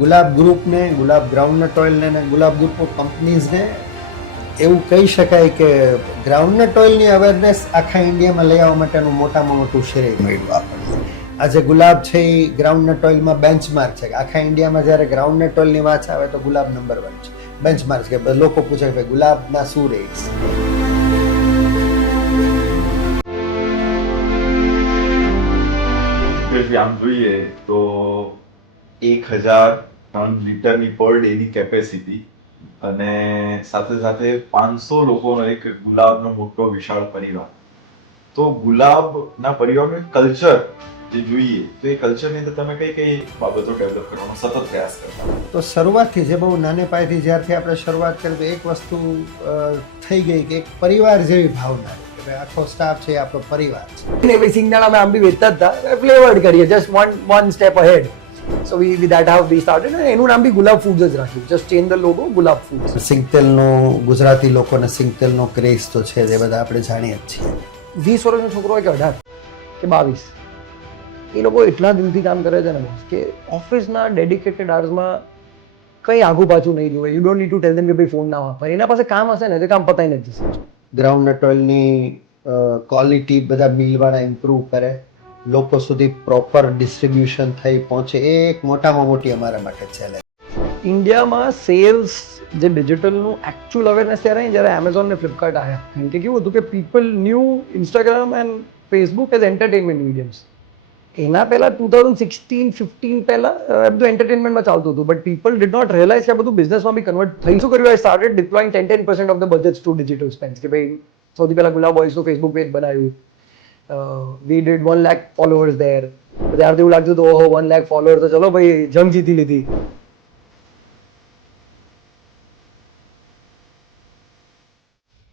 ગુલાબ ગ્રુપને, ગુલાબ groundnut ઓઇલને અને ગુલાબ group of કંપનીઝને એવું કહી શકાય કે ગ્રાઉન્ડનટ ઓઇલની અવેરનેસ આખા ઇન્ડિયામાં લઈ આવવા માટેનું મોટામાં મોટું શ્રેય મળ્યું આપણને. આજે ગુલાબ છે એ ગ્રાઉન્ડનટ ઓઇલમાં બેન્ચમાર્ક છે. આખા ઇન્ડિયામાં જ્યારે ગ્રાઉન્ડનટ ઓઇલની વાત આવે તો ગુલાબ નંબર 1 છે, બેન્ચમાર્ક છે. લોકો પૂછે કે ભાઈ ગુલાબના શું રેટ્સ? આમ જોઈએ તો 1000 ટન લીટરની પર ડેની કેપેસિટી અને સાથે સાથે 500 લોકોનો એક ગુલાબનો મોટો વિશાળ પરિવાર. તો ગુલાબના પરિવારનું કલ્ચર જે જોઈએ તો એ કલ્ચરની અંદર તમે કઈ કઈ બાબતો ડેવલપ કરવાનો સતત પ્રયાસ કરતા? તો શરૂઆતથી જે બહુ નાને પાયેથી જ્યારથી આપણે શરૂઆત કરી તો એક વસ્તુ થઈ ગઈ કે એક પરિવાર જેવી ભાવના કે ભાઈ આખો સ્ટાફ છે એ આપણો પરિવાર છે. ને ભાઈ સિંગદાણા અમે આમ બી વેચતા જ હતા, ફ્લેવર્ડ કરીએ, just one step ahead. So we that how we started અને એનું નામ બી ગુલાબ ફૂડ્સ જ રાખ્યું, just change the logo Gulab Foods. સિંગતેલનો ગુજરાતી લોકોને સિંગતેલનો ક્રેઝ તો છે જ, એ બધા આપણે જાણીએ જ છીએ. 20 વર્ષનો છોકરો હોય કે 18 કે 22, એ લોકો એટલા દિલથી કામ કરે છે ને કે ઓફિસના ડેડિકેટેડ આર્સમાં કંઈ આઘું પાછું નહીં જોવે. You don't need to tell them કે ભાઈ ફોન ના વાપરે, એના પાસે કામ હશે ને તો કામ પતાઈને જ જશે. ગ્રાઉન્ડનટ ઓઇલની ક્વોલિટી બધા મિલવાળા ઇમ્પ્રૂવ કરે, લોકો સુધી પ્રોપર ડિસ્ટ્રીબ્યુશન થઈ પહોંચે, એ એક મોટામાં મોટી અમારા માટે ચેલેન્જ. ઇન્ડિયામાં સેલ્સ જે ડિજિટલનું એકચ્યુઅલ અવેરનેસ ત્યારે આવી જ્યારે એમેઝોન ને ફ્લિપકાર્ટ આવ્યા. કારણ કે કેવું હતું કે people knew Instagram and Facebook as entertainment mediums. એના પહેલા 2016-15 પહેલા બધું એન્ટરટેનમેન્ટમાં ચાલતું હતું, but people did not realise કે આ બધું બિઝનેસમાં બી કન્વર્ટ થઈ. શું કર્યું? I started deploying 10% of the budgets to digital spends. કે ભાઈ સૌથી પહેલા ગુલાબ બોયઝનું ફેસબુક પેજ બનાવ્યું. We did 1 lakh followers there. ત્યારથી એવું લાગતું હતું ઓહો 1 લાખ ફોલોઅર તો ચલો ભાઈ જંગ જીતી લીધી.